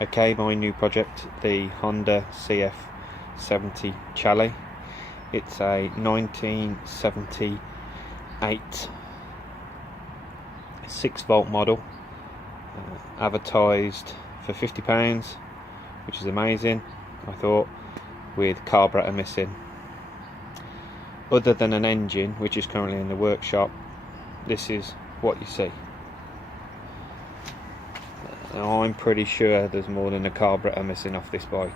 Okay, my new project, the Honda CF70 Chaly. It's a 1978 6-volt model, advertised for £50, which is amazing, I thought, with carburetor missing. Other than an engine, which is currently in the workshop, this is what you see. Now, I'm pretty sure there's more than a carburetor missing off this bike.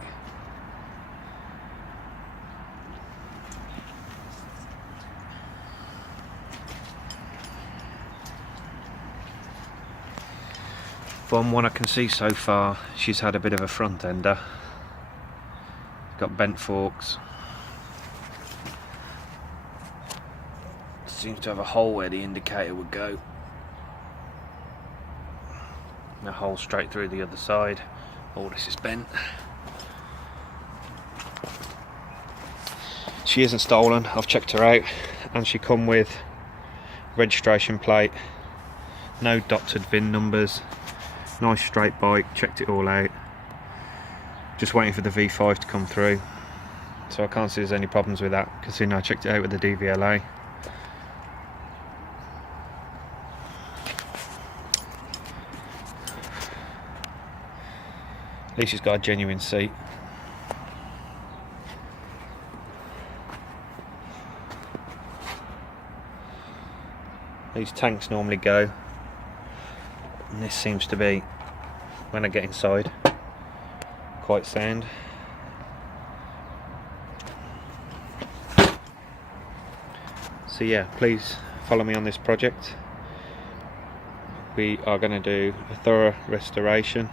From what I can see so far, she's had a bit of a front ender. Got bent forks. Seems to have a hole where the indicator would go. A hole straight through the other side. All this is bent. She isn't stolen, I've checked her out, and she come with registration plate, no dotted VIN numbers, nice straight bike, checked it all out. Just waiting for the V5 to come through, so I can't see there's any problems with that, considering I checked it out with the DVLA. At least she's got a genuine seat. These tanks normally go, and this seems to be, when I get inside, quite sound. So yeah, please follow me on this project. We are going to do a thorough restoration.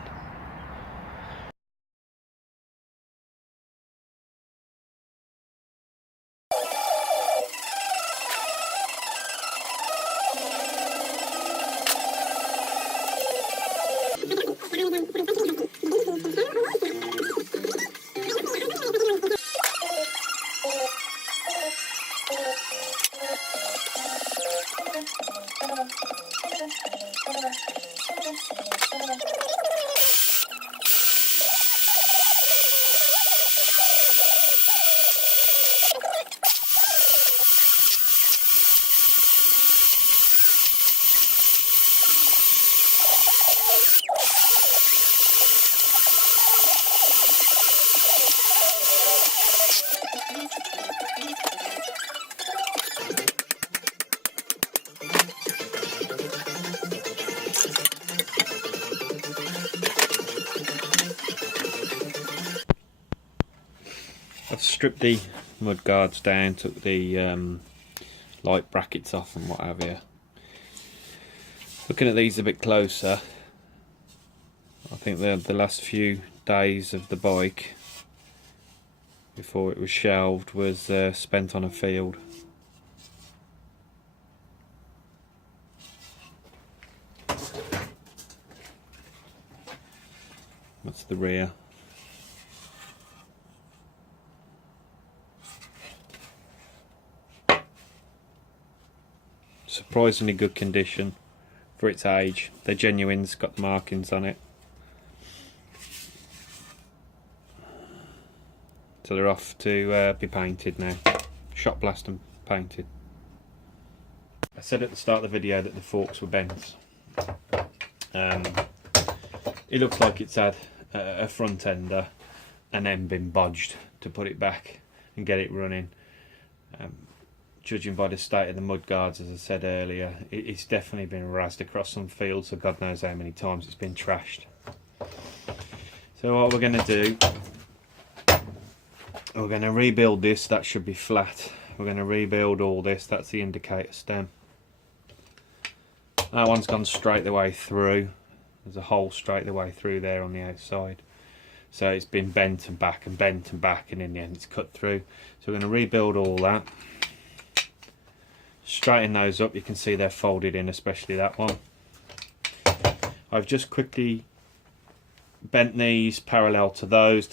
I've stripped the mud guards down, took the light brackets off and what have you. Looking at these a bit closer, I think the last few days of the bike before it was shelved was spent on a field. That's the rear. Surprisingly good condition for its age. They're genuines, got the markings on it. So they're off to be painted now. Shot blast and painted. I said at the start of the video that the forks were bent. It looks like it's had a front ender and then been bodged to put it back and get it running. Judging by the state of the mud guards, as I said earlier, it's definitely been razzed across some fields, so God knows how many times it's been trashed. So what we're going to do, we're going to rebuild this. That should be flat. We're going to rebuild all this. That's the indicator stem. That one's gone straight the way through. There's a hole straight the way through there on the outside. So it's been bent and back and bent and back, and in the end it's cut through. So we're going to rebuild all that. Straighten those up. You can see they're folded in, especially that one. I've just quickly bent these parallel to those,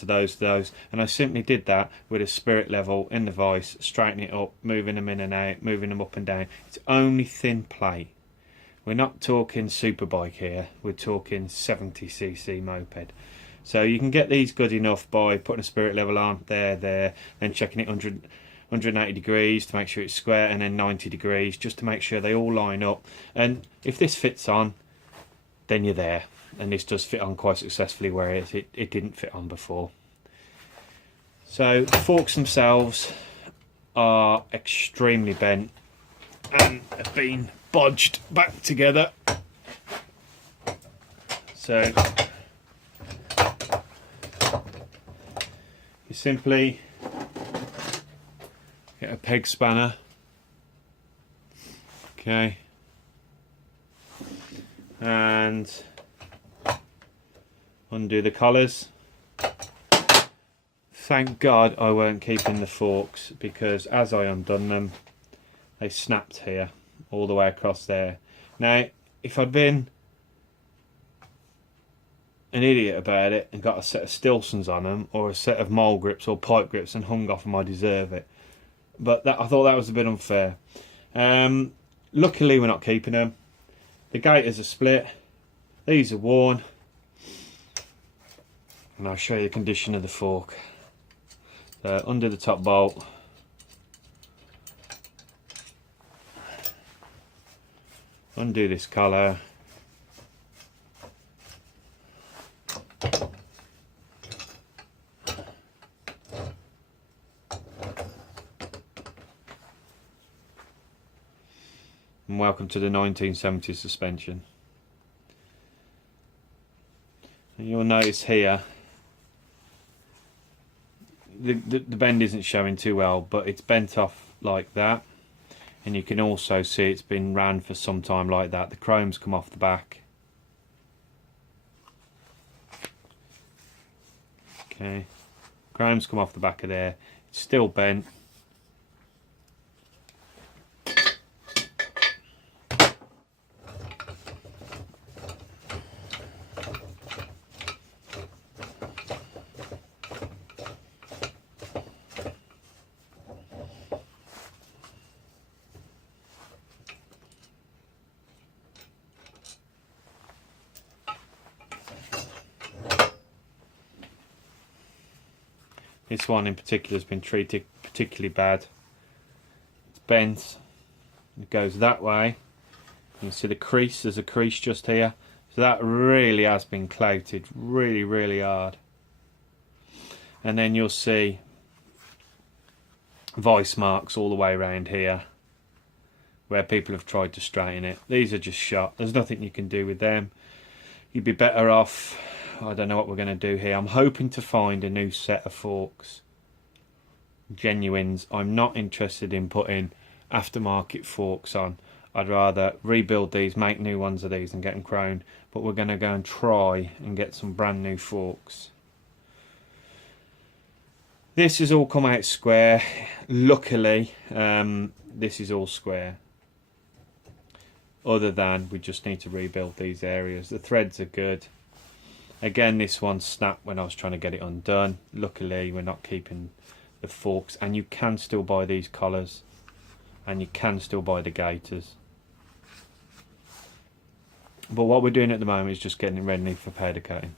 and I simply did that with a spirit level in the vise, straightening it up, moving them in and out, moving them up and down. It's only thin plate. We're not talking superbike here, we're talking 70cc moped. So you can get these good enough by putting a spirit level on there, then checking it 180 degrees to make sure it's square, and then 90 degrees just to make sure they all line up. And if this fits on, then you're there. And this does fit on quite successfully, whereas it didn't fit on before. So the forks themselves are extremely bent and have been bodged back together. So you simply get a peg spanner, okay, and undo the collars. Thank God I weren't keeping the forks, because as I undone them, they snapped here all the way across there. Now, if I'd been an idiot about it and got a set of Stilsons on them, or a set of mole grips or pipe grips and hung off them, I deserve it. But I thought that was a bit unfair. Luckily we're not keeping them. The gaiters are split, these are worn, and I'll show you the condition of the fork. So undo the top bolt, undo this collar, and welcome to the 1970s suspension. And you'll notice here the bend isn't showing too well, but it's bent off like that, and you can also see it's been ran for some time like that. The chrome's come off the back. Okay, chrome's come off the back of there. It's still bent. This one in particular has been treated particularly bad. It's bent, it goes that way. You can see the crease, there's a crease just here. So that really has been clouted really hard. And then you'll see vice marks all the way around here where people have tried to straighten it. These are just shot, there's nothing you can do with them. You'd be better off, I don't know what we're going to do here. I'm hoping to find a new set of forks, genuines. I'm not interested in putting aftermarket forks on. I'd rather rebuild these, make new ones of these and get them chromed. But we're going to go and try and get some brand new forks. This has all come out square. Luckily, this is all square. Other than we just need to rebuild these areas. The threads are good. Again, this one snapped when I was trying to get it undone. Luckily, we're not keeping the forks, and you can still buy these collars, and you can still buy the gaiters. But what we're doing at the moment is just getting it ready for powder coating.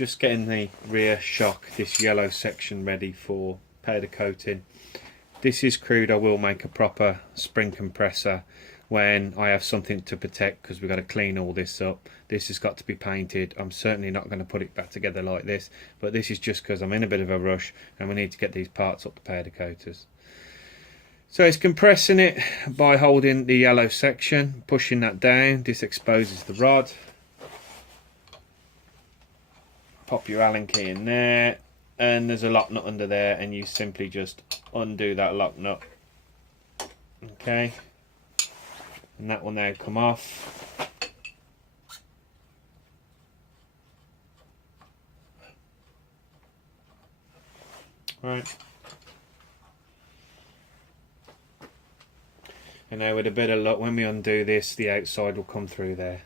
just getting the rear shock, this yellow section, ready for powder coating. This is crude. I will make a proper spring compressor when I have something to protect, because we've got to clean all this up. This has got to be painted. I'm certainly not going to put it back together like this, but this is just because I'm in a bit of a rush and we need to get these parts up the powder coaters. So it's compressing it by holding the yellow section, pushing that down. This exposes the rod. Pop your Allen key in there, and there's a lock nut under there, and you simply just undo that lock nut. Okay, and that will now come off. Right. And now with a bit of luck, when we undo this, the outside will come through there.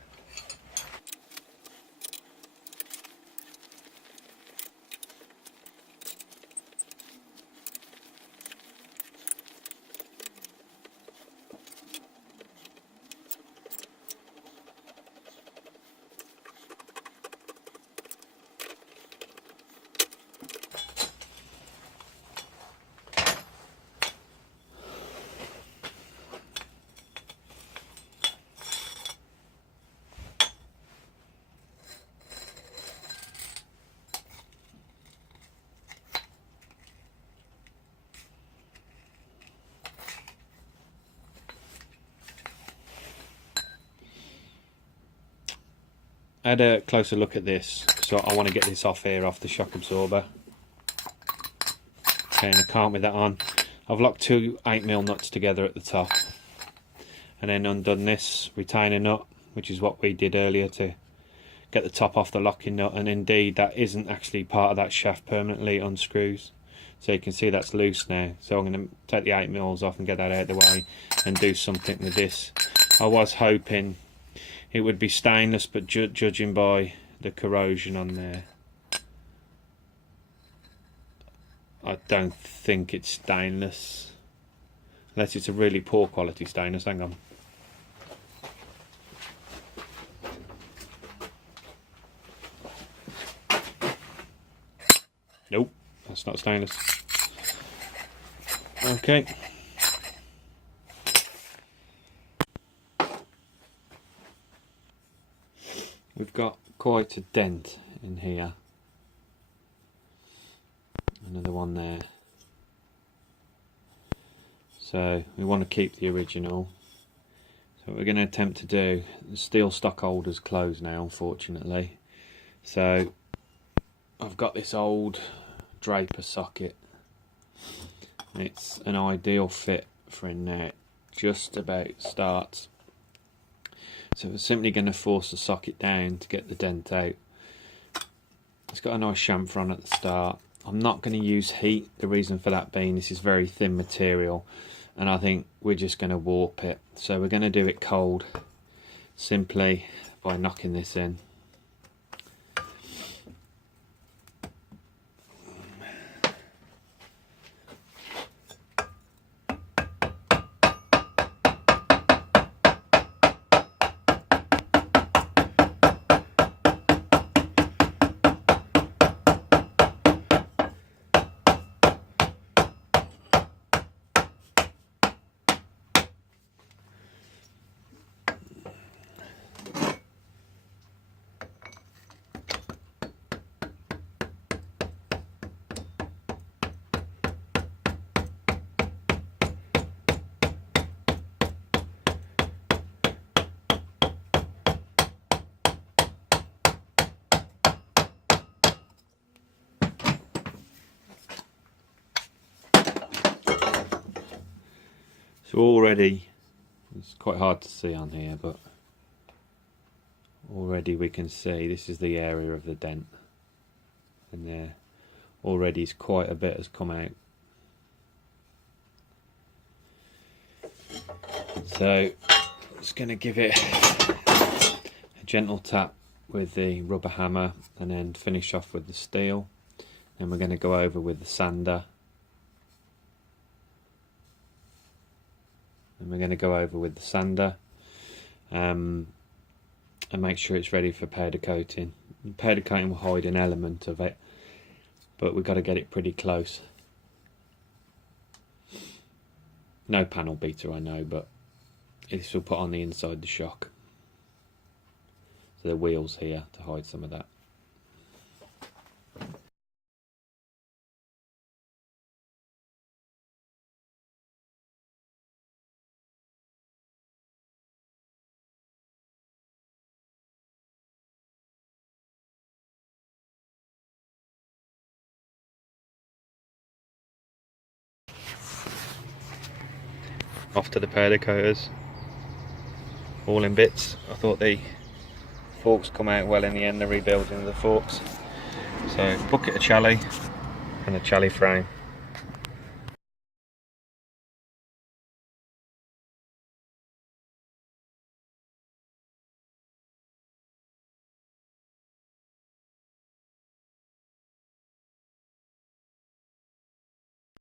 I had a closer look at this, so I want to get this off here, off the shock absorber. Okay, and I can't with that on. I've locked two 8mm nuts together at the top, and then undone this retainer nut, which is what we did earlier to get the top off the locking nut, and indeed that isn't actually part of that shaft permanently, unscrews. So you can see that's loose now, so I'm going to take the 8mm off and get that out of the way and do something with this. I was hoping it would be stainless, but judging by the corrosion on there, I don't think it's stainless, unless it's a really poor quality stainless. Hang on. Nope, that's not stainless. Okay. We've got quite a dent in here. Another one there. So we want to keep the original. So what we're going to attempt to do, the steel stock holder's closed now, unfortunately. So I've got this old Draper socket. It's an ideal fit for in there. Just about starts. So we're simply going to force the socket down to get the dent out. It's got a nice chamfer on at the start. I'm not going to use heat, the reason for that being this is very thin material, and I think we're just going to warp it. So we're going to do it cold, simply by knocking this in. So already, it's quite hard to see on here, but already we can see this is the area of the dent, and there already is quite a bit has come out. So just going to give it a gentle tap with the rubber hammer and then finish off with the steel. Then we're going to go over with the sander. And we're going to go over with the sander and make sure it's ready for powder coating. The powder coating will hide an element of it, but we've got to get it pretty close. No panel beater, I know, but this will put on the inside the shock. So the wheels here to hide some of that. Off to the powder coaters, all in bits. I thought the forks come out well in the end, the rebuilding of the forks. So bucket of Chaly and a Chaly frame.